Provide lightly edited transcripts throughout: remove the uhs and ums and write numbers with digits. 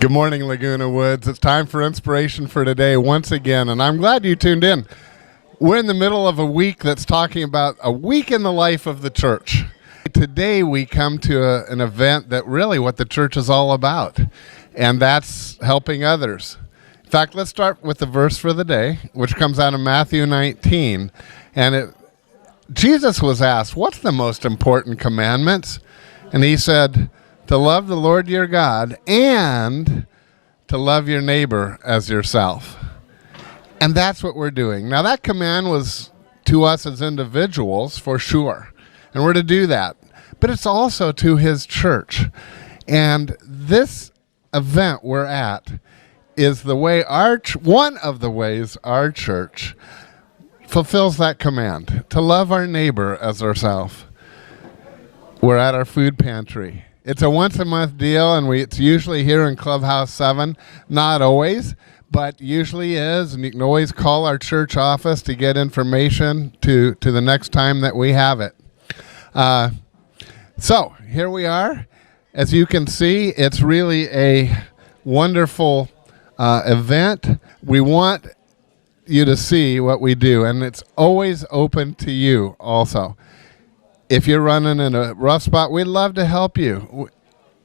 Good morning, Laguna Woods. It's time for inspiration for today once again, and I'm glad you tuned in. We're in the middle of a week that's talking about a week in the life of the church. Today we come to an event that really what the church is all about, and that's helping others. In fact, let's start with the verse for the day, which comes out of Matthew 19. And Jesus was asked, what's the most important commandments? And he said, to love the Lord your God and to love your neighbor as yourself. And that's what we're doing. Now, that command was to us as individuals, for sure. And we're to do that. But it's also to his church. And this event we're at is the way one of the ways our church fulfills that command, to love our neighbor as ourselves. We're at our food pantry. It's a once-a-month deal, and it's usually here in Clubhouse 7. Not always, but usually is, and you can always call our church office to get information to the next time that we have it. So here we are. As you can see, it's really a wonderful event. We want you to see what we do, and it's always open to you also. If you're running in a rough spot, we'd love to help you.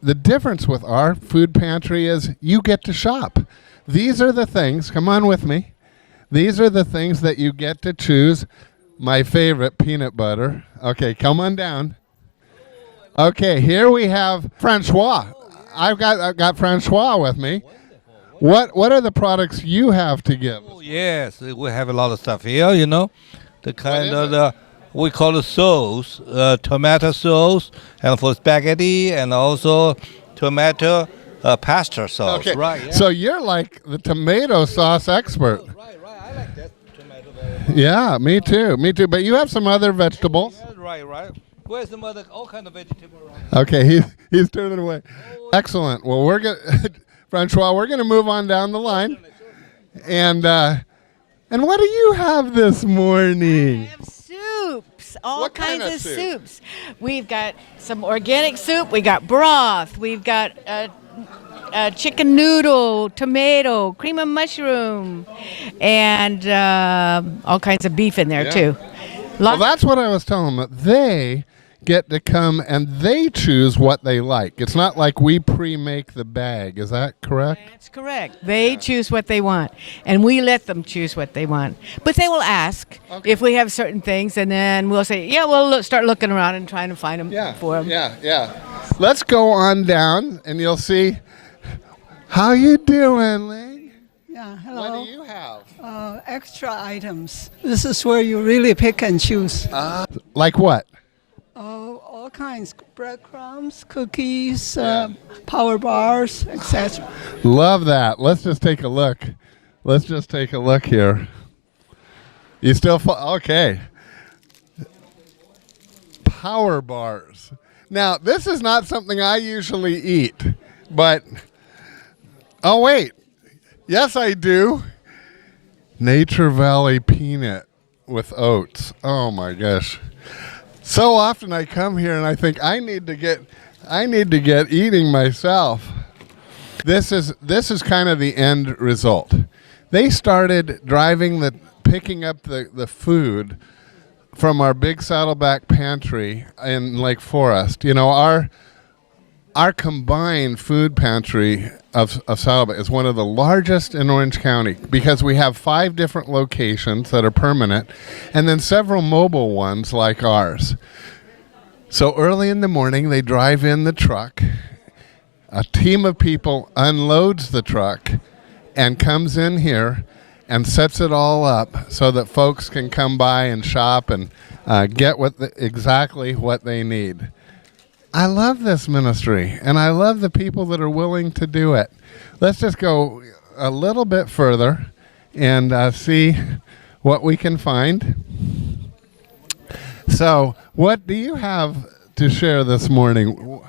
The difference with our food pantry is you get to shop. These are the things, come on with me, these are the things that you get to choose. My favorite, peanut butter. Okay, come on down. Okay, here we have Francois. I've got Francois with me. What are the products you have to give? Oh, yes, we have a lot of stuff here, you know. The kind of we call it sauce, tomato sauce, and for spaghetti, and also tomato pasta sauce. Okay, right? Yeah. So you're like the tomato sauce expert. Right. I like that tomato very much. Yeah, me too. But you have some other vegetables. Yeah, right. Where's some other all kind of vegetable around? Okay, he's turning away. Excellent. Well, Francois, we're gonna move on down the line, and what do you have this morning? I have soups, all What kinds kind of of soup? soups. We've got some organic soup. We got broth. We've got chicken noodle, tomato, cream of mushroom, and all kinds of beef in there too. Well, that's what I was telling them. They get to come and they choose what they like. It's not like we pre-make the bag. Is that correct? That's correct. They choose what they want, and we let them choose what they want. But they will ask if we have certain things, and then we'll say, yeah, we'll start looking around and trying to find them for them. Yeah. Let's go on down, and you'll see. How you doing, Ling? Yeah, hello. What do you have? Extra items. This is where you really pick and choose. Like what? All kinds. Breadcrumbs, cookies, power bars, etc. Love that. Let's just take a look. Here. You still okay. Power bars. Now, this is not something I usually eat, but oh wait. Yes, I do. Nature Valley peanut with oats. Oh my gosh. So often I come here and I think I need to get eating myself. This is kind of the end result. They started picking up the food from our big Saddleback pantry in Lake Forest. You know, our combined food pantry of Saddleback is one of the largest in Orange County because we have 5 different locations that are permanent and then several mobile ones like ours. So early in the morning, they drive in the truck. A team of people unloads the truck and comes in here and sets it all up so that folks can come by and shop and get exactly what they need. I love this ministry, and I love the people that are willing to do it. Let's just go a little bit further and see what we can find. So, what do you have to share this morning?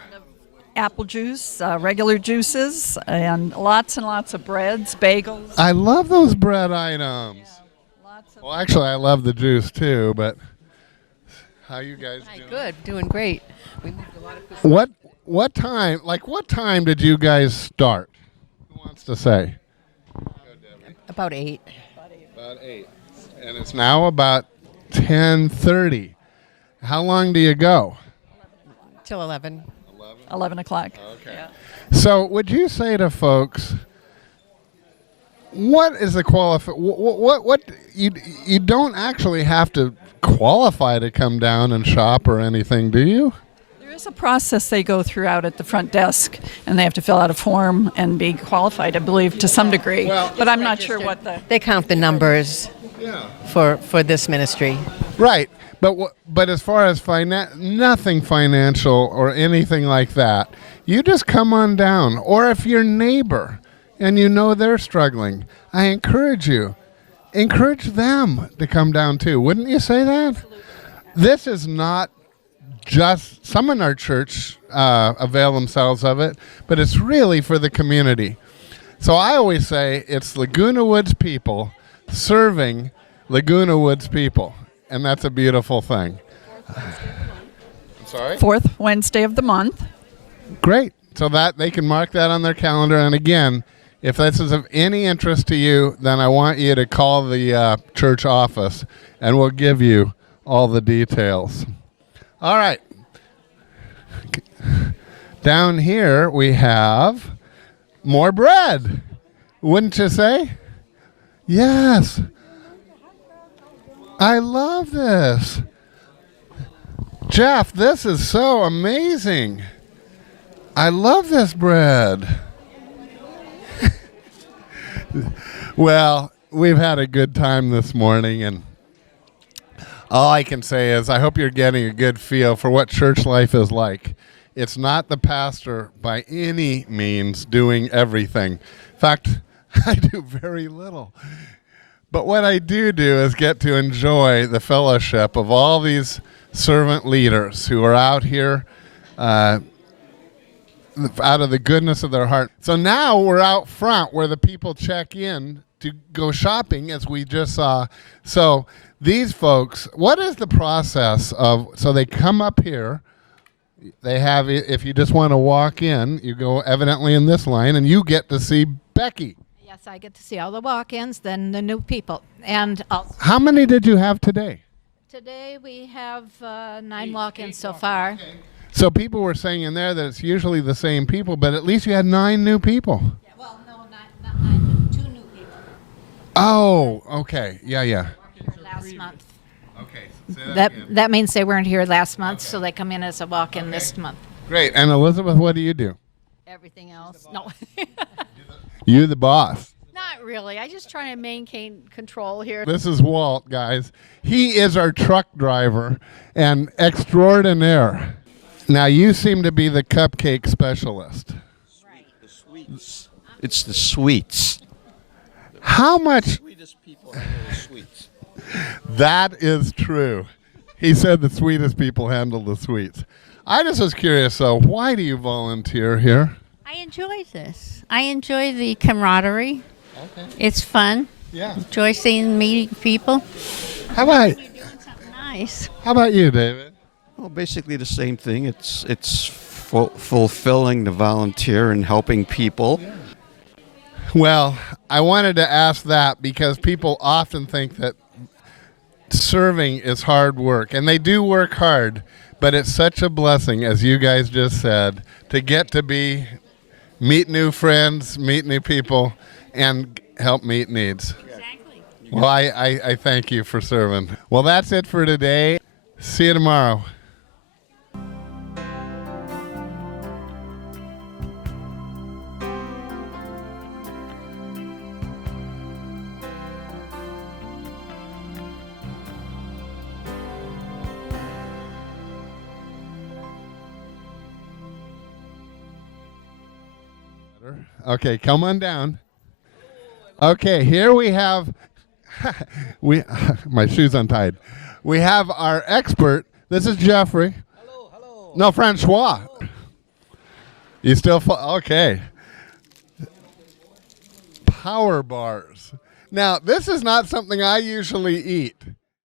Apple juice, regular juices, and lots of breads, bagels. I love those bread items. Lots of Well, actually, I love the juice too, but how you guys Hi, doing? good, doing great. We moved a lot of food. What time did you guys start? wants to say? About 8. About 8. And it's now about 10:30. How long do you go? Till 11. 11 o'clock. Okay. So would you say to folks, what is the what you don't actually have to qualify to come down and shop or anything, do you? There is a process they go through out at the front desk, and they have to fill out a form and be qualified, I believe, to some degree. Well, but I'm not sure what the... They count the numbers for this ministry. Right. But as far as nothing financial or anything like that, you just come on down. Or if you're neighbor and you know they're struggling, I encourage them to come down too. Wouldn't you say that? Absolutely. This is not just some in our church avail themselves of it, but it's really for the community. So I always say it's Laguna Woods people serving Laguna Woods people. And that's a beautiful thing. I'm sorry? 4th Wednesday of the month. Great. So that they can mark that on their calendar. And again, if this is of any interest to you, then I want you to call the church office, and we'll give you all the details. All right. Down here we have more bread. Wouldn't you say? Yes. I love this. Jeff, this is so amazing. I love this bread. Well, we've had a good time this morning, and all I can say is I hope you're getting a good feel for what church life is like. It's not the pastor by any means doing everything. In fact, I do very little. But what I do is get to enjoy the fellowship of all these servant leaders who are out here out of the goodness of their heart. So now we're out front where the people check in to go shopping, as we just saw. So these folks, what is the process of, so they come up here, they have, if you just want to walk in, you go evidently in this line, and you get to see Becky. Yes, I get to see all the walk-ins, then the new people. And how many did you have today? Today we have 9 walk-ins so far. Okay. So people were saying in there that it's usually the same people, but at least you had 9 new people. Yeah, well, no, not 9, 2 new people. Oh, okay. Yeah. Last month. Okay. That means they weren't here last month, Okay. so they come in as a walk-in this month. Great. And Elizabeth, what do you do? Everything else? No. You the boss. Not really. I just try to maintain control here. This is Walt, guys. He is our truck driver and extraordinaire. Now, you seem to be the cupcake specialist. Right. The sweets. It's the sweets. How much? The sweetest people handle the sweets. That is true. He said the sweetest people handle the sweets. I just was curious, though, why do you volunteer here? I enjoy this. I enjoy the camaraderie. Okay. It's fun. Yeah. Enjoy seeing meeting people. How about You're doing something nice. How about you, David? Well, basically the same thing. It's fulfilling the volunteer and helping people. Well, I wanted to ask that because people often think that serving is hard work, and they do work hard, but it's such a blessing, as you guys just said, to get to meet new friends, meet new people, and help meet needs. Exactly. Well, I thank you for serving. Well, that's it for today. See you tomorrow. Okay, come on down. Okay, here we have my shoe's untied. We have our expert. This is Jeffrey. Hello. No, Francois. You still okay. Power bars. Now, this is not something I usually eat,